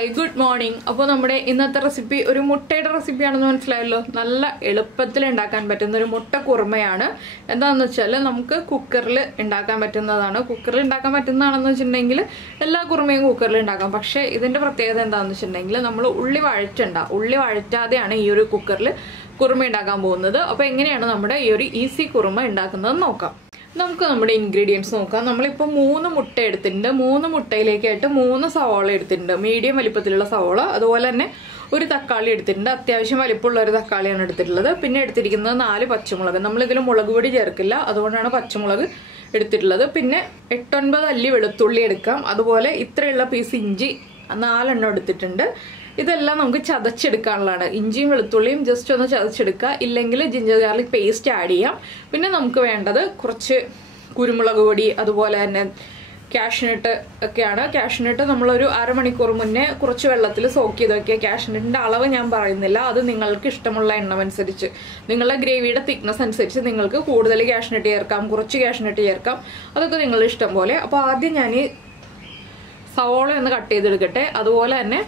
Hi, good morning. അപ്പോൾ നമ്മുടെ ഇന്നത്തെ റെസിപ്പി ഒരു മുട്ടയുടെ റെസിപ്പി ആണെന്ന് മനസ്സിലായല്ലോ. നല്ല എളുപ്പത്തിൽ ഉണ്ടാക്കാൻ പറ്റുന്ന ഒരു മുട്ട കുറുമയാണ്. എന്താണെന്ന് വെച്ചാൽ നമുക്ക് കുക്കറിൽ ഉണ്ടാക്കാൻ പറ്റുന്നതാണ്. കുക്കറിൽ ഉണ്ടാക്കാൻ പറ്റുന്നതാണെന്ന് വെച്ചിട്ടുണ്ടെങ്കിൽ എല്ലാ കുറുമയും കുക്കറിൽ ഉണ്ടാക്കാം. പക്ഷേ ഇതിന്റെ പ്രത്യേകത എന്താണെന്ന് വെച്ചിട്ടുണ്ടെങ്കിൽ നമ്മൾ ഉള്ളി വഴറ്റാതെയാണ് ഈ ഒരു കുക്കറിൽ കുറുമ ഉണ്ടാക്കാൻ പോകുന്നത്. അപ്പോൾ എങ്ങനെയാണ് നമ്മുടെ ഈ ഒരു ഈസി കുറുമ ഉണ്ടാക്കുന്നതെന്ന് നോക്കാം. നമുക്ക് നമ്മുടെ ഇൻഗ്രീഡിയൻസ് നോക്കാം. നമ്മളിപ്പോൾ 3 മുട്ട എടുത്തിട്ടുണ്ട്. 3 മുട്ടയിലേക്കായിട്ട് 3 സവാള എടുത്തിട്ടുണ്ട്, മീഡിയം വലിപ്പത്തിലുള്ള സവാള. അതുപോലെ തന്നെ ഒരു തക്കാളി എടുത്തിട്ടുണ്ട്, അത്യാവശ്യം വലിപ്പമുള്ള ഒരു തക്കാളിയാണ് എടുത്തിട്ടുള്ളത്. പിന്നെ എടുത്തിരിക്കുന്നത് 4 പച്ചമുളക്. നമ്മളിതിൽ മുളക് പൊടി ചേർക്കില്ല, അതുകൊണ്ടാണ് പച്ചമുളക് എടുത്തിട്ടുള്ളത്. പിന്നെ 8-9 അല്ലി വെളുത്തുള്ളി എടുക്കാം. അതുപോലെ ഇത്രയുള്ള പീസ് ഇഞ്ചി 4 എണ്ണം എടുത്തിട്ടുണ്ട്. ഇതെല്ലാം നമുക്ക് ചതച്ചെടുക്കാനുള്ളതാണ്. ഇഞ്ചിയും വെളുത്തുള്ളിയും ജസ്റ്റ് ഒന്ന് ചതച്ചെടുക്കുക, ഇല്ലെങ്കിൽ ജിഞ്ചർ ഗാർലിക് പേസ്റ്റ് ആഡ് ചെയ്യാം. പിന്നെ നമുക്ക് വേണ്ടത് കുറച്ച് കുരുമുളക് പൊടി, അതുപോലെ തന്നെ കാഷ്നട്ട് ഒക്കെയാണ്. കാഷ്നട്ട് നമ്മളൊരു അരമണിക്കൂർ മുന്നേ കുറച്ച് വെള്ളത്തിൽ സോക്ക് ചെയ്ത് വെക്കുക. കാഷ്നട്ടിൻ്റെ അളവ് ഞാൻ പറയുന്നില്ല, അത് നിങ്ങൾക്ക് ഇഷ്ടമുള്ള എണ്ണം അനുസരിച്ച്, നിങ്ങളുടെ ഗ്രേവിയുടെ തിക്നെസ് അനുസരിച്ച് നിങ്ങൾക്ക് കൂടുതൽ കാഷ്നട്ട് ചേർക്കാം, കുറച്ച് കാഷ്നട്ട് ചേർക്കാം, അതൊക്കെ നിങ്ങളുടെ ഇഷ്ടം പോലെ. അപ്പോൾ ആദ്യം ഞാൻ ഈ സവോള ഒന്ന് കട്ട് ചെയ്തെടുക്കട്ടെ. അതുപോലെ തന്നെ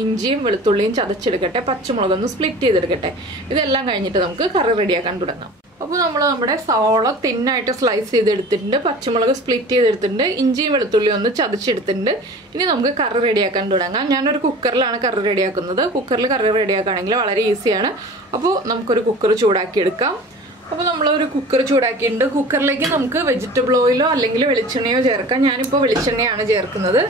ഇഞ്ചിയും വെളുത്തുള്ളിയും ചതച്ചെടുക്കട്ടെ, പച്ചമുളകൊന്ന് സ്പ്ലിറ്റ് ചെയ്തെടുക്കട്ടെ. ഇതെല്ലാം കഴിഞ്ഞിട്ട് നമുക്ക് കറി റെഡിയാക്കാൻ തുടങ്ങാം. അപ്പോൾ നമ്മൾ നമ്മുടെ സവോള തിന്നായിട്ട് സ്ലൈസ് ചെയ്തെടുത്തിട്ടുണ്ട്, പച്ചമുളക് സ്പ്ലിറ്റ് ചെയ്തെടുത്തിട്ടുണ്ട്, ഇഞ്ചിയും വെളുത്തുള്ളിയും ഒന്ന് ചതച്ചെടുത്തിട്ടുണ്ട്. ഇനി നമുക്ക് കറി റെഡിയാക്കാൻ തുടങ്ങാം. ഞാനൊരു കുക്കറിലാണ് കറി റെഡിയാക്കുന്നത്. കുക്കറിൽ കറി റെഡിയാക്കുകയാണെങ്കിൽ വളരെ ഈസിയാണ്. അപ്പോൾ നമുക്കൊരു കുക്കർ ചൂടാക്കിയെടുക്കാം. അപ്പോൾ നമ്മളൊരു കുക്കർ ചൂടാക്കിയിട്ടുണ്ട്. കുക്കറിലേക്ക് നമുക്ക് വെജിറ്റബിൾ ഓയിലോ അല്ലെങ്കിൽ വെളിച്ചെണ്ണയോ ചേർക്കാം. ഞാനിപ്പോൾ വെളിച്ചെണ്ണയാണ് ചേർക്കുന്നത്.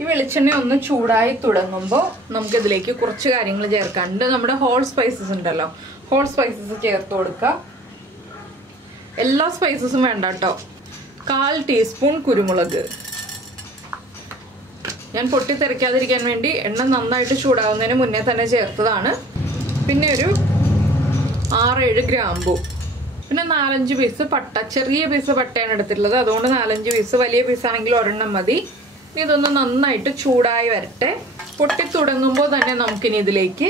ഈ വെളിച്ചെണ്ണ ഒന്ന് ചൂടായി തുടങ്ങുമ്പോൾ നമുക്കിതിലേക്ക് കുറച്ച് കാര്യങ്ങൾ ചേർക്കാനുണ്ട്. നമ്മുടെ ഹോൾ സ്പൈസസ് ഉണ്ടല്ലോ, ഹോൾ സ്പൈസസ് ചേർത്ത് കൊടുക്കുക. എല്ലാ സ്പൈസസും വേണ്ട കേട്ടോ. 1/4 ടീസ്പൂൺ കുരുമുളക്. ഞാൻ പൊട്ടിത്തെറിക്കാതിരിക്കാൻ വേണ്ടി എണ്ണ നന്നായിട്ട് ചൂടാവുന്നതിന് മുന്നേ തന്നെ ചേർത്തതാണ്. പിന്നെ ഒരു 6-7 ഗ്രാമ്പു, പിന്നെ 4-5 പീസ് പട്ട. ചെറിയ പീസ് പട്ടയാണ് എടുത്തിട്ടുള്ളത്, അതുകൊണ്ട് 4-5 പീസ്. വലിയ പീസാണെങ്കിൽ ഒരെണ്ണം മതി. ഇതൊന്ന് നന്നായിട്ട് ചൂടായി വരട്ടെ. പൊട്ടിത്തുടങ്ങുമ്പോൾ തന്നെ നമുക്കിനി ഇതിലേക്ക്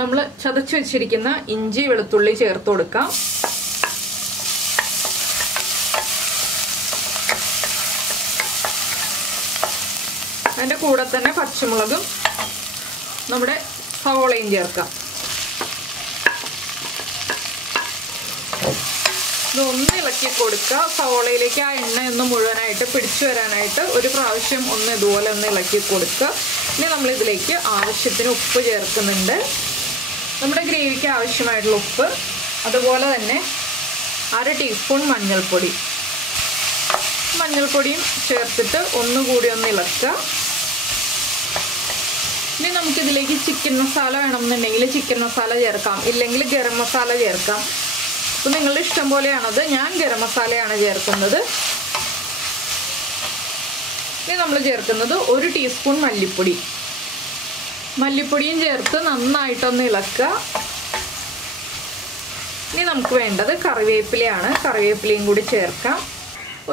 നമ്മൾ ചതച്ച് വെച്ചിരിക്കുന്ന ഇഞ്ചി വെളുത്തുള്ളി ചേർത്ത് കൊടുക്കാം. അതിൻ്റെ കൂടെ തന്നെ പച്ചമുളകും നമ്മുടെ സവോളയും ചേർക്കാം. ഇതൊന്ന് ഇളക്കി കൊടുക്കുക. സവോളയിലേക്ക് ആ എണ്ണയൊന്ന് മുഴുവനായിട്ട് പിടിച്ചു വരാനായിട്ട് ഒരു പ്രാവശ്യം ഒന്ന് ഇതുപോലെ ഒന്ന് ഇളക്കി കൊടുക്കുക. ഇനി നമ്മളിതിലേക്ക് ആവശ്യത്തിന് ഉപ്പ് ചേർക്കുന്നുണ്ട്, നമ്മുടെ ഗ്രേവിക്ക് ആവശ്യമായിട്ടുള്ള ഉപ്പ്. അതുപോലെ തന്നെ 1/2 ടീസ്പൂൺ മഞ്ഞൾപ്പൊടി. മഞ്ഞൾപ്പൊടിയും ചേർത്തിട്ട് ഒന്നുകൂടി ഒന്ന് ഇളക്കുക. ഇനി നമുക്കിതിലേക്ക് ചിക്കൻ മസാല വേണമെന്നുണ്ടെങ്കിൽ ചിക്കൻ മസാല ചേർക്കാം, ഇല്ലെങ്കിൽ ഗരം മസാല ചേർക്കാം. അപ്പോൾ നിങ്ങളുടെ ഇഷ്ടം പോലെയാണത്. ഞാൻ ഗരം മസാലയാണ് ചേർക്കുന്നത്. ഇനി നമ്മൾ ചേർക്കുന്നത് 1 ടീസ്പൂൺ മല്ലിപ്പൊടി. മല്ലിപ്പൊടിയും ചേർത്ത് നന്നായിട്ടൊന്ന് ഇളക്കുക. ഇനി നമുക്ക് വേണ്ടത് കറിവേപ്പിലയാണ്. കറിവേപ്പിലയും കൂടി ചേർക്കാം.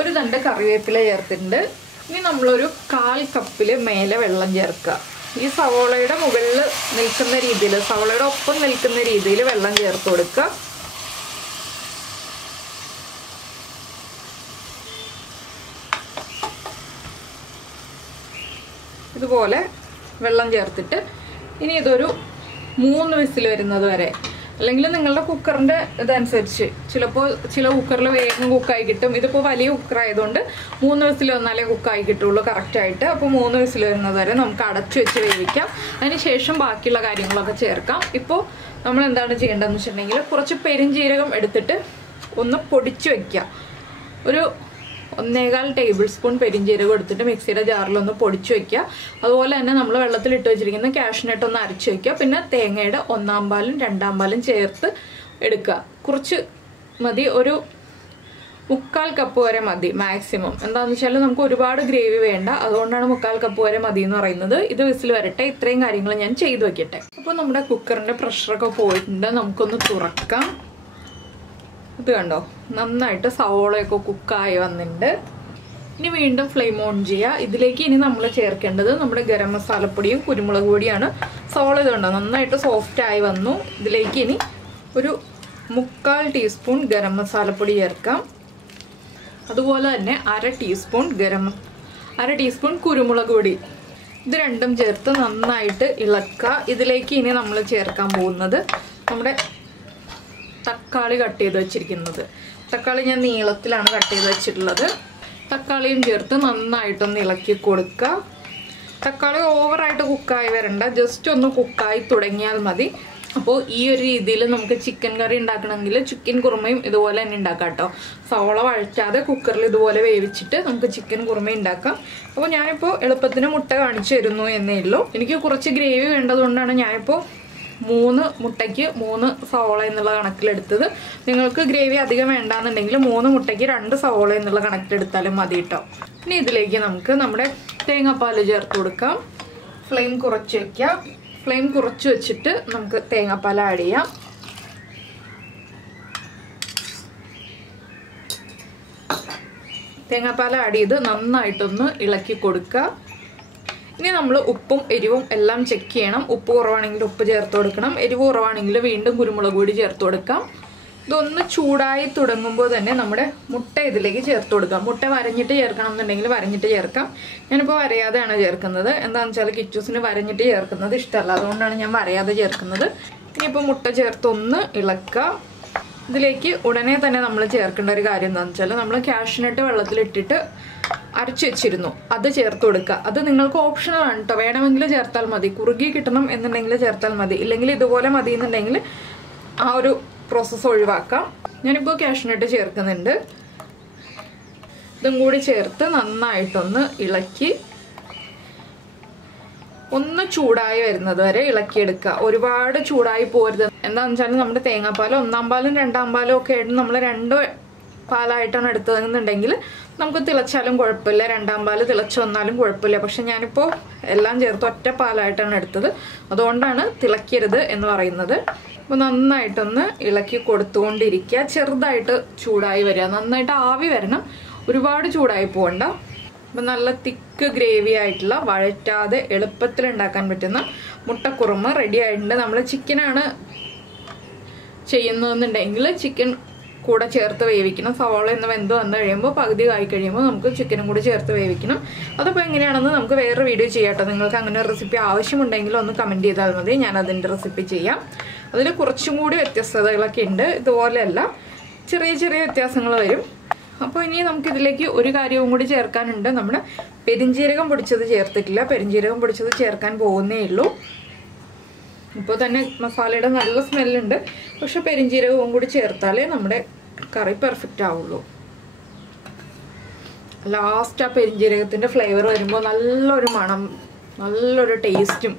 1 തണ്ട് കറിവേപ്പില ചേർത്തിട്ടുണ്ട്. ഇനി നമ്മളൊരു 1/4 കപ്പിൽ മേലെ വെള്ളം ചേർക്കുക. ഈ സവോളയുടെ മുകളിൽ നിൽക്കുന്ന രീതിയിൽ, സവോളയുടെ ഒപ്പം നിൽക്കുന്ന രീതിയിൽ വെള്ളം ചേർത്ത് കൊടുക്കുക. ഇതുപോലെ വെള്ളം ചേർത്തിട്ട് ഇനി ഇതൊരു 3 വിസിൽ വരുന്നത് വരെ, അല്ലെങ്കിൽ നിങ്ങളുടെ കുക്കറിൻ്റെ ഇതനുസരിച്ച്, ചിലപ്പോൾ ചില കുക്കറിൽ വേഗം കുക്കായി കിട്ടും. ഇതിപ്പോൾ വലിയ കുക്കർ ആയതുകൊണ്ട് 3 വിസിൽ വന്നാലേ കുക്കായി കിട്ടുള്ളൂ കറക്റ്റായിട്ട്. അപ്പോൾ 3 വിസിൽ വരുന്നത് വരെ നമുക്ക് അടച്ചു വെച്ച് വേവിക്കാം. അതിന് ശേഷം ബാക്കിയുള്ള കാര്യങ്ങളൊക്കെ ചേർക്കാം. ഇപ്പോൾ നമ്മൾ എന്താണ് ചെയ്യേണ്ടതെന്ന് വെച്ചിട്ടുണ്ടെങ്കിൽ കുറച്ച് പെരുംജീരകം എടുത്തിട്ട് ഒന്ന് പൊടിച്ച് വയ്ക്കുക. ഒരു 1.25 ടേബിൾ സ്പൂൺ പെരിഞ്ജീരകം എടുത്തിട്ട് മിക്സിയുടെ ജാറിലൊന്ന് പൊടിച്ച് വയ്ക്കുക. അതുപോലെ തന്നെ നമ്മൾ വെള്ളത്തിലിട്ട് വെച്ചിരിക്കുന്ന കാഷ്നട്ട് ഒന്ന് അരച്ച് വയ്ക്കുക. പിന്നെ തേങ്ങയുടെ 1/4 പാലും 2/2 പാലും ചേർത്ത് എടുക്കുക. കുറച്ച് മതി, ഒരു 3/4 കപ്പ് വരെ മതി മാക്സിമം. എന്താണെന്ന് വെച്ചാൽ നമുക്ക് ഒരുപാട് ഗ്രേവി വേണ്ട, അതുകൊണ്ടാണ് 3/4 കപ്പ് വരെ മതി എന്ന് പറയുന്നത്. ഇത് വിസിൽ വരട്ടെ. ഇത്രയും കാര്യങ്ങൾ ഞാൻ ചെയ്തു വയ്ക്കട്ടെ. അപ്പോൾ നമ്മുടെ കുക്കറിൻ്റെ പ്രഷറൊക്കെ പോയിട്ടുണ്ട്. നമുക്കൊന്ന് തുറക്കാം. ഇത് കണ്ടോ, നന്നായിട്ട് സവോളയൊക്കെ കുക്കായി വന്നിട്ടുണ്ട്. ഇനി വീണ്ടും ഫ്ലെയിം ഓൺ ചെയ്യുക. ഇതിലേക്ക് ഇനി നമ്മൾ ചേർക്കേണ്ടത് നമ്മുടെ ഗരം മസാലപ്പൊടിയും കുരുമുളക് പൊടിയാണ്. സവോള ഇതുണ്ടോ നന്നായിട്ട് സോഫ്റ്റായി വന്നു. ഇതിലേക്ക് ഇനി ഒരു 3/4 ടീസ്പൂൺ ഗരം മസാലപ്പൊടി ചേർക്കാം. അതുപോലെ തന്നെ 1/2 ടീസ്പൂൺ അര ടീസ്പൂൺ കുരുമുളക് പൊടി. ഇത് രണ്ടും ചേർത്ത് നന്നായിട്ട് ഇളക്കുക. ഇതിലേക്ക് ഇനി നമ്മൾ ചേർക്കാൻ പോകുന്നത് നമ്മുടെ തക്കാളി കട്ട് ചെയ്ത് വെച്ചിരിക്കുന്നത്. തക്കാളി ഞാൻ നീളത്തിലാണ് കട്ട് ചെയ്ത് വെച്ചിട്ടുള്ളത്. തക്കാളിയും ചേർത്ത് നന്നായിട്ടൊന്ന് ഇളക്കി കൊടുക്കുക. തക്കാളി ഓവറായിട്ട് കുക്കായി വരണ്ട, ജസ്റ്റ് ഒന്ന് കുക്കായി തുടങ്ങിയാൽ മതി. അപ്പോൾ ഈ ഒരു രീതിയിൽ നമുക്ക് ചിക്കൻ കറി ഉണ്ടാക്കണമെങ്കിൽ ചിക്കൻ കുറുമയും ഇതുപോലെ തന്നെ ഉണ്ടാക്കാം കേട്ടോ. സവോള വഴറ്റാതെ കുക്കറിൽ ഇതുപോലെ വേവിച്ചിട്ട് നമുക്ക് ചിക്കൻ കുറുമ ഉണ്ടാക്കാം. അപ്പോൾ ഞാനിപ്പോൾ എളുപ്പത്തിന് മുട്ട കാണിച്ചു തരുന്നു എന്നേ ഉള്ളൂ. എനിക്ക് കുറച്ച് ഗ്രേവി വേണ്ടതുകൊണ്ടാണ് ഞാനിപ്പോൾ 3 മുട്ടയ്ക്ക് 3 സവോള എന്നുള്ള കണക്കിലെടുത്തത്. നിങ്ങൾക്ക് ഗ്രേവി അധികം വേണ്ടാന്നുണ്ടെങ്കിൽ 3 മുട്ടയ്ക്ക് 2 സവോള എന്നുള്ള കണക്കിലെടുത്താലും മതി കേട്ടോ. ഇനി ഇതിലേക്ക് നമുക്ക് നമ്മുടെ തേങ്ങാപ്പാൽ ചേർത്ത് കൊടുക്കാം. ഫ്ലെയിം കുറച്ച് വയ്ക്കാം. ഫ്ലെയിം കുറച്ച് വെച്ചിട്ട് നമുക്ക് തേങ്ങാപ്പാൽ ആഡ് ചെയ്യാം. തേങ്ങാപ്പാൽ ആഡ് ചെയ്ത് നന്നായിട്ടൊന്ന് ഇളക്കി കൊടുക്കുക. ഇനി നമ്മൾ ഉപ്പും എരിവും എല്ലാം ചെക്ക് ചെയ്യണം. ഉപ്പ് കുറവാണെങ്കിൽ ഉപ്പ് ചേർത്ത് കൊടുക്കണം. എരിവ് കുറവാണെങ്കിൽ വീണ്ടും കുരുമുളക് പൊടി ചേർത്ത് കൊടുക്കാം. ഇതൊന്ന് ചൂടായി തുടങ്ങുമ്പോൾ തന്നെ നമ്മുടെ മുട്ട ഇതിലേക്ക് ചേർത്ത് കൊടുക്കാം. മുട്ട വരഞ്ഞിട്ട് ചേർക്കണം എന്നുണ്ടെങ്കിൽ വരഞ്ഞിട്ട് ചേർക്കാം. ഞാനിപ്പോൾ വരയാതെയാണ് ചേർക്കുന്നത്. എന്താണെന്ന് വെച്ചാൽ കിച്ചൂസിന് വരഞ്ഞിട്ട് ചേർക്കുന്നത് ഇഷ്ടമല്ല, അതുകൊണ്ടാണ് ഞാൻ വരയാതെ ചേർക്കുന്നത്. ഇനിയിപ്പോൾ മുട്ട ചേർത്ത് ഒന്ന് ഇളക്കുക. ഇതിലേക്ക് ഉടനെ തന്നെ നമ്മൾ ചേർക്കേണ്ട ഒരു കാര്യം എന്താണെന്ന് വെച്ചാൽ നമ്മൾ കാഷ്നട്ട് വെള്ളത്തിലിട്ടിട്ട് അരച്ച് വെച്ചിരുന്നു, അത് ചേർത്ത് കൊടുക്കുക. അത് നിങ്ങൾക്ക് ഓപ്ഷണലാണ് കേട്ടോ. വേണമെങ്കിൽ ചേർത്താൽ മതി, കുറുകി കിട്ടണം എന്നുണ്ടെങ്കിൽ ചേർത്താൽ മതി, ഇല്ലെങ്കിൽ ഇതുപോലെ മതി എന്നുണ്ടെങ്കിൽ ആ ഒരു പ്രോസസ്സ് ഒഴിവാക്കാം. ഞാനിപ്പോൾ കാഷ്നട്ട് ചേർക്കുന്നുണ്ട്. ഇതും കൂടി ചേർത്ത് നന്നായിട്ടൊന്ന് ഇളക്കി ഒന്ന് ചൂടായി വരുന്നത് വരെ ഇളക്കിയെടുക്കുക. ഒരുപാട് ചൂടായി പോരുത്. എന്താണെന്ന് വെച്ചാൽ നമ്മുടെ തേങ്ങാപ്പാലും 1-ാം പാലും 2-ാം പാലും ഒക്കെ ആയിട്ട് നമ്മൾ 2 പാലായിട്ടാണ് എടുത്തതെന്നുണ്ടെങ്കിൽ നമുക്ക് തിളച്ചാലും കുഴപ്പമില്ല, 2-ാം പാല് തിളച്ച് വന്നാലും കുഴപ്പമില്ല. പക്ഷെ ഞാനിപ്പോൾ എല്ലാം ചേർത്ത് ഒറ്റ പാലായിട്ടാണ് എടുത്തത്, അതുകൊണ്ടാണ് തിളക്കരുത് എന്ന് പറയുന്നത്. അപ്പോൾ നന്നായിട്ടൊന്ന് ഇളക്കി കൊടുത്തുകൊണ്ടിരിക്കുക. ചെറുതായിട്ട് ചൂടായി വരിക, നന്നായിട്ട് ആവി വരണം, ഒരുപാട് ചൂടായി പോകണ്ട. അപ്പം നല്ല തിക്ക് ഗ്രേവി ആയിട്ടുള്ള വഴറ്റാതെ എളുപ്പത്തിൽ ഉണ്ടാക്കാൻ പറ്റുന്ന മുട്ടക്കുറുമ റെഡി ആയിട്ടുണ്ട്. നമ്മൾ ചിക്കനാണ് ചെയ്യുന്നതെന്നുണ്ടെങ്കിൽ ചിക്കൻ കൂടെ ചേർത്ത് വേവിക്കണം. സവാള എന്ന് വെന്ത് വന്നു കഴിയുമ്പോൾ പകുതി ആയി കഴിയുമ്പോൾ നമുക്ക് ചിക്കനും കൂടി ചേർത്ത് വേവിക്കണം. അതപ്പോൾ എങ്ങനെയാണെന്ന് നമുക്ക് വേറെ വീഡിയോ ചെയ്യാട്ടോ. നിങ്ങൾക്ക് അങ്ങനെ ഒരു റെസിപ്പി ആവശ്യമുണ്ടെങ്കിൽ ഒന്ന് കമൻറ്റ് ചെയ്താൽ മതി, ഞാൻ അതിൻ്റെ റെസിപ്പി ചെയ്യാം. അതിൽ കുറച്ചും കൂടി വ്യത്യസ്തതകളൊക്കെ ഉണ്ട്, ഇതുപോലെയല്ല, ചെറിയ ചെറിയ വ്യത്യാസങ്ങൾ വരും. അപ്പോൾ ഇനി നമുക്കിതിലേക്ക് ഒരു കാര്യവും കൂടി ചേർക്കാനുണ്ട്. നമ്മുടെ പെരിഞ്ജീരകം പൊടിച്ചത് ചേർത്തിട്ടില്ല, പെരിഞ്ജീരകം പൊടിച്ചത് ചേർക്കാൻ പോകുന്നേ ഉള്ളൂ. ഇപ്പോൾ തന്നെ മസാലയുടെ നല്ല സ്മെല്ലുണ്ട്, പക്ഷെ പെരിഞ്ജീരകവും കൂടി ചേർത്താലേ നമ്മുടെ കറി പെർഫെക്റ്റ് ആവുള്ളൂ. ലാസ്റ്റ് ആ പെരിഞ്ജീരകത്തിൻ്റെ ഫ്ലേവർ വരുമ്പോൾ നല്ലൊരു മണം, നല്ലൊരു ടേസ്റ്റും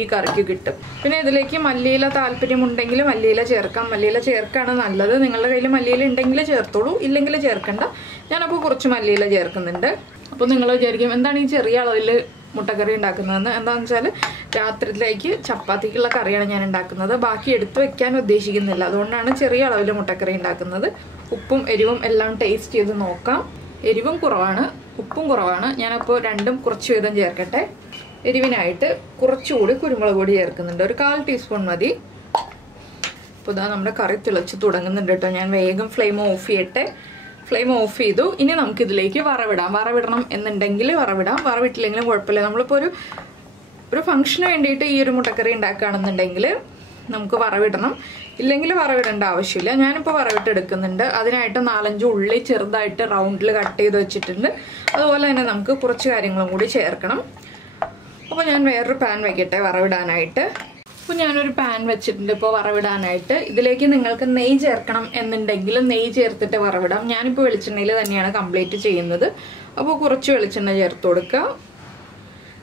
ഈ കറിക്ക് കിട്ടും. പിന്നെ ഇതിലേക്ക് മല്ലിയില താല്പര്യമുണ്ടെങ്കിൽ മല്ലിയില ചേർക്കാം. മല്ലിയില ചേർക്കാണ് നല്ലത്. നിങ്ങളുടെ കയ്യിൽ മല്ലിയില ഉണ്ടെങ്കിൽ ചേർത്തോളൂ, ഇല്ലെങ്കിൽ ചേർക്കണ്ട. ഞാനപ്പോൾ കുറച്ച് മല്ലിയില ചേർക്കുന്നുണ്ട്. അപ്പോൾ നിങ്ങൾ വിചാരിക്കും എന്താണ് ഈ ചെറിയ അളവിൽ മുട്ടക്കറി ഉണ്ടാക്കുന്നതെന്ന്. എന്താണെന്ന് വെച്ചാൽ രാത്രിയിലേക്ക് ചപ്പാത്തിക്കുള്ള കറിയാണ് ഞാൻ ഉണ്ടാക്കുന്നത്, ബാക്കി എടുത്ത് വെക്കാൻ ഉദ്ദേശിക്കുന്നില്ല, അതുകൊണ്ടാണ് ചെറിയ അളവിൽ മുട്ടക്കറി ഉണ്ടാക്കുന്നത്. ഉപ്പും എരിവും എല്ലാം ടേസ്റ്റ് ചെയ്ത് നോക്കാം. എരിവും കുറവാണ്, ഉപ്പും കുറവാണ്. ഞാനപ്പോൾ രണ്ടും കുറച്ച് വീതം ചേർക്കട്ടെ. എരിവിനായിട്ട് കുറച്ചുകൂടി കുരുമുളക് പൊടി ചേർക്കുന്നുണ്ട്, ഒരു 1/4 ടീസ്പൂൺ മതി. അപ്പോൾ ഇതാ നമ്മുടെ കറി തിളച്ച് തുടങ്ങുന്നുണ്ട് കേട്ടോ. ഞാൻ വേഗം ഫ്ലെയിം ഓഫ് ചെയ്യട്ടെ. ഫ്ലെയിം ഓഫ് ചെയ്തു. ഇനി നമുക്കിതിലേക്ക് വറവിടാം. വറവിടണം എന്നുണ്ടെങ്കിൽ വറവിടാം, വറവിട്ടില്ലെങ്കിലും കുഴപ്പമില്ല. നമ്മളിപ്പോൾ ഒരു ഫംഗ്ഷന് വേണ്ടിയിട്ട് ഈ ഒരു മുട്ടക്കറി ഉണ്ടാക്കുകയാണെന്നുണ്ടെങ്കിൽ നമുക്ക് വറവിടണം, ഇല്ലെങ്കിൽ വറവിടേണ്ട ആവശ്യമില്ല. ഞാനിപ്പോൾ വറവിട്ടെടുക്കുന്നുണ്ട്. അതിനായിട്ട് 4-5 ഉള്ളി ചെറുതായിട്ട് റൗണ്ടിൽ കട്ട് ചെയ്ത് വെച്ചിട്ടുണ്ട്. അതുപോലെ തന്നെ നമുക്ക് കുറച്ച് കാര്യങ്ങളും കൂടി ചേർക്കണം. അപ്പോൾ ഞാൻ വേറൊരു പാൻ വയ്ക്കട്ടെ വറവിടാനായിട്ട്. അപ്പോൾ ഞാനൊരു പാൻ വെച്ചിട്ടുണ്ട് ഇപ്പോൾ വറവിടാനായിട്ട്. ഇതിലേക്ക് നിങ്ങൾക്ക് നെയ്യ് ചേർക്കണം എന്നുണ്ടെങ്കിൽ നെയ്യ് ചേർത്തിട്ട് വറവിടാം. ഞാനിപ്പോൾ വെളിച്ചെണ്ണയിൽ തന്നെയാണ് കംപ്ലീറ്റ് ചെയ്യുന്നത്. അപ്പോൾ കുറച്ച് വെളിച്ചെണ്ണ ചേർത്ത് കൊടുക്കുക.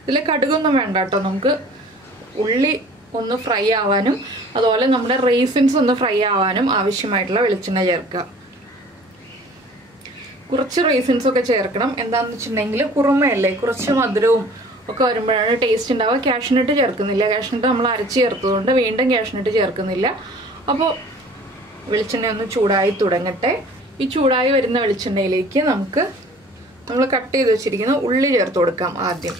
ഇതിൽ കടുകൊന്നും വേണ്ട കേട്ടോ. നമുക്ക് ഉള്ളി ഒന്ന് ഫ്രൈ ആവാനും അതുപോലെ നമ്മുടെ റൈസിൻസ് ഒന്ന് ഫ്രൈ ആവാനും ആവശ്യമായിട്ടുള്ള വെളിച്ചെണ്ണ ചേർക്കുക. കുറച്ച് റൈസിൻസൊക്കെ ചേർക്കണം. എന്താണെന്ന് വെച്ചിട്ടുണ്ടെങ്കിൽ കുറുമയല്ലേ, കുറച്ച് മധുരവും ഒക്കെ വരുമ്പോഴാണ് ടേസ്റ്റ് ഉണ്ടാവുക. കാഷ്നട്ട് ചേർക്കുന്നില്ല, കാഷ്നട്ട് നമ്മൾ അരച്ച് ചേർത്തതുകൊണ്ട് വീണ്ടും കാഷ്നട്ട് ചേർക്കുന്നില്ല. അപ്പോൾ വെളിച്ചെണ്ണ ഒന്ന് ചൂടായി തുടങ്ങട്ടെ. ഈ ചൂടായി വരുന്ന വെളിച്ചെണ്ണയിലേക്ക് നമ്മൾ കട്ട് ചെയ്ത് വെച്ചിരിക്കുന്ന ഉള്ളി ചേർത്ത് കൊടുക്കാം. ആദ്യം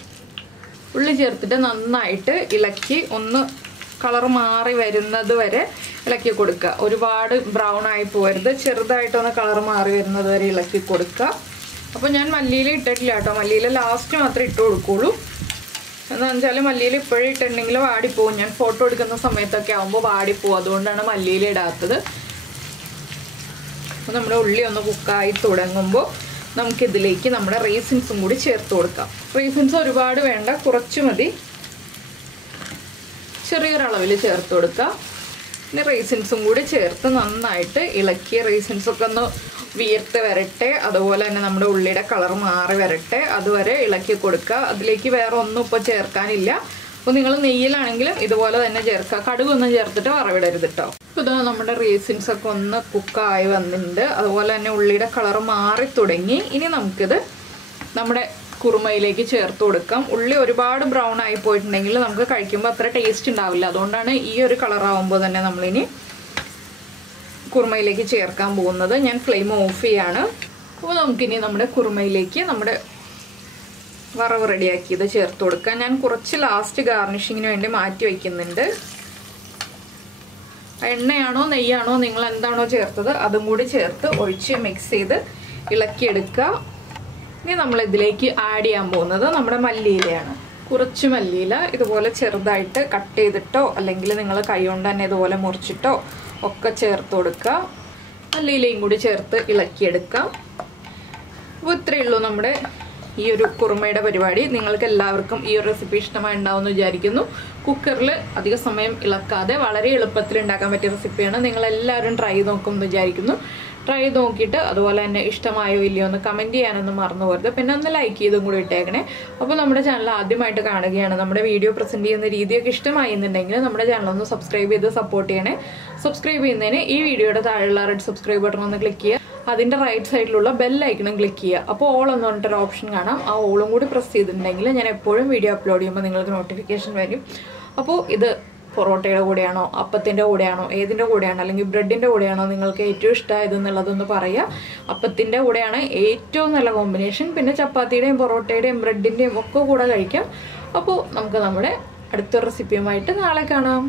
ഉള്ളി ചേർത്തിട്ട് നന്നായിട്ട് ഇളക്കി ഒന്ന് കളർ മാറി വരുന്നത് വരെ ഇളക്കി കൊടുക്കുക. ഒരുപാട് ബ്രൗൺ ആയി പോകരുത്, ചെറുതായിട്ടൊന്ന് കളർ മാറി വരുന്നത് വരെ ഇളക്കി കൊടുക്കുക. അപ്പോൾ ഞാൻ മല്ലിയില ഇട്ടിട്ടില്ല കേട്ടോ, മല്ലിയില ലാസ്റ്റ് മാത്രമേ ഇട്ട് കൊടുക്കുകയുള്ളൂ. എന്താണെന്ന് വെച്ചാൽ മല്ലിയില ഇപ്പോഴും ഇട്ടിട്ടുണ്ടെങ്കിൽ വാടിപ്പോവും. ഞാൻ ഫോട്ടോ എടുക്കുന്ന സമയത്തൊക്കെ ആകുമ്പോൾ വാടിപ്പോവും, അതുകൊണ്ടാണ് മല്ലിയില ഇടാത്തത്. അപ്പോൾ നമ്മുടെ ഉള്ളി ഒന്ന് കുക്കായി തുടങ്ങുമ്പോൾ നമുക്കിതിലേക്ക് നമ്മുടെ റേസിൻസും കൂടി ചേർത്ത് കൊടുക്കാം. റേസിൻസ് ഒരുപാട് വേണ്ട, കുറച്ച് മതി, ചെറിയൊരളവിൽ ചേർത്ത് കൊടുക്കുക. ഇനി റേസിൻസും കൂടി ചേർത്ത് നന്നായിട്ട് ഇളക്കി റേസിൻസൊക്കെ ഒന്ന് വീർത്ത് വരട്ടെ, അതുപോലെ തന്നെ നമ്മുടെ ഉള്ളിയുടെ കളർ മാറി വരട്ടെ, അതുവരെ ഇളക്കി കൊടുക്കുക. അതിലേക്ക് വേറെ ഒന്നും ഇപ്പോൾ ചേർക്കാനില്ല. അപ്പോൾ നിങ്ങൾ നെയ്യിലാണെങ്കിലും ഇതുപോലെ തന്നെ ചേർക്കുക, കടുകൊന്നും ചേർത്തിട്ട് വറവിടരുത് കേട്ടോ. അപ്പോൾ ഇതാ നമ്മുടെ റേസിൻസൊക്കെ ഒന്ന് കുക്കായി വന്നിട്ടുണ്ട്, അതുപോലെ തന്നെ ഉള്ളിയുടെ കളർ മാറി തുടങ്ങി. ഇനി നമുക്കിത് നമ്മുടെ കുറുമയിലേക്ക് ചേർത്ത് കൊടുക്കാം. ഉള്ളി ഒരുപാട് ബ്രൗൺ ആയി പോയിട്ടുണ്ടെങ്കിൽ നമുക്ക് കഴിക്കുമ്പോൾ അത്ര ടേസ്റ്റ് ഉണ്ടാവില്ല, അതുകൊണ്ടാണ് ഈ ഒരു കളറാവുമ്പോൾ തന്നെ നമ്മളിനി കുറുമയിലേക്ക് ചേർക്കാൻ പോകുന്നത്. ഞാൻ ഫ്ലെയിം ഓഫ് ചെയ്യാണ്. അപ്പോൾ നമുക്കിനി നമ്മുടെ കുറുമയിലേക്ക് നമ്മുടെ വറവ് റെഡിയാക്കിയത് ചേർത്ത് കൊടുക്കാം. ഞാൻ കുറച്ച് ലാസ്റ്റ് ഗാർണിഷിങ്ങിന് വേണ്ടി മാറ്റി വയ്ക്കുന്നുണ്ട്. എണ്ണയാണോ നെയ്യാണോ നിങ്ങൾ എന്താണോ ചേർത്തത് അതും കൂടി ചേർത്ത് ഒഴിച്ച് മിക്സ് ചെയ്ത് ഇളക്കിയെടുക്കുക. ഇനി നമ്മൾ ഇതിലേക്ക് ആഡ് ചെയ്യാൻ പോകുന്നത് നമ്മുടെ മല്ലിയിലയാണ്. കുറച്ച് മല്ലിയില ഇതുപോലെ ചെറുതായിട്ട് കട്ട് ചെയ്തിട്ടോ അല്ലെങ്കിൽ നിങ്ങൾ കൈ കൊണ്ട് തന്നെ ഇതുപോലെ മുറിച്ചിട്ടോ ഒക്കെ ചേർത്ത് കൊടുക്കുക. മല്ലിയിലയും കൂടി ചേർത്ത് ഇളക്കിയെടുക്കാം. അപ്പോൾ ഇത്രയേ ഉള്ളൂ നമ്മുടെ ഈ ഒരു കുറുമയുടെ പരിപാടി. നിങ്ങൾക്ക് എല്ലാവർക്കും ഈ ഒരു റെസിപ്പി ഇഷ്ടമായി ഉണ്ടാവുമെന്ന് വിചാരിക്കുന്നു. കുക്കറിൽ അധിക സമയം ഇളക്കാതെ വളരെ എളുപ്പത്തിൽ ഉണ്ടാക്കാൻ പറ്റിയ റെസിപ്പിയാണ്. നിങ്ങളെല്ലാവരും ട്രൈ നോക്കുമെന്ന് വിചാരിക്കുന്നു. ട്രൈ ചെയ്ത് നോക്കിയിട്ട് അതുപോലെ തന്നെ ഇഷ്ടമായോ ഇല്ലയോ എന്ന് കമൻറ്റ് ചെയ്യാനൊന്നും മറന്നു പോകരുത്. പിന്നെ ഒന്ന് ലൈക്ക് ചെയ്തും കൂടി ഇട്ടേക്കണേ. അപ്പോൾ നമ്മുടെ ചാനൽ ആദ്യമായിട്ട് കാണുകയാണ്, നമ്മുടെ വീഡിയോ പ്രസൻറ്റ് ചെയ്യുന്ന രീതിയൊക്കെ ഇഷ്ടമായി എന്നുണ്ടെങ്കിൽ നമ്മുടെ ചാനൽ ഒന്ന് സബ്സ്ക്രൈബ് ചെയ്ത് സപ്പോർട്ട് ചെയ്യണേ. സബ്സ്ക്രൈബ് ചെയ്യുന്നതിന് ഈ വീഡിയോയുടെ താഴെയുള്ള റെഡ് സബ്സ്ക്രൈബ് ബട്ടൺ ഒന്ന് ക്ലിക്ക് ചെയ്യുക. അതിൻ്റെ റൈറ്റ് സൈഡിലുള്ള ബെൽ ഐക്കണും ക്ലിക്ക് ചെയ്യുക. അപ്പോൾ ഓൾ എന്ന് പറഞ്ഞിട്ടൊരു ഓപ്ഷൻ കാണാം. ആ ഓളും കൂടി പ്രസ് ചെയ്തിട്ടുണ്ടെങ്കിൽ ഞാൻ എപ്പോഴും വീഡിയോ അപ്ലോഡ് ചെയ്യുമ്പോൾ നിങ്ങൾക്ക് നോട്ടിഫിക്കേഷൻ വരും. അപ്പോൾ ഇത് പൊറോട്ടയുടെ കൂടെയാണോ, അപ്പത്തിൻ്റെ കൂടെയാണോ, ഏതിൻ്റെ കൂടെയാണോ, അല്ലെങ്കിൽ ബ്രെഡിൻ്റെ കൂടെയാണോ നിങ്ങൾക്ക് ഏറ്റവും ഇഷ്ടമായതെന്നുള്ളതൊന്ന് പറയുക. അപ്പത്തിൻ്റെ കൂടെയാണ് ഏറ്റവും നല്ല കോമ്പിനേഷൻ. പിന്നെ ചപ്പാത്തിയുടെയും പൊറോട്ടയുടെയും ബ്രെഡിൻ്റെയും ഒക്കെ കൂടെ കഴിക്കാം. അപ്പോൾ നമുക്ക് നമ്മുടെ അടുത്ത റെസിപ്പിയുമായിട്ട് നാളെ കാണാം.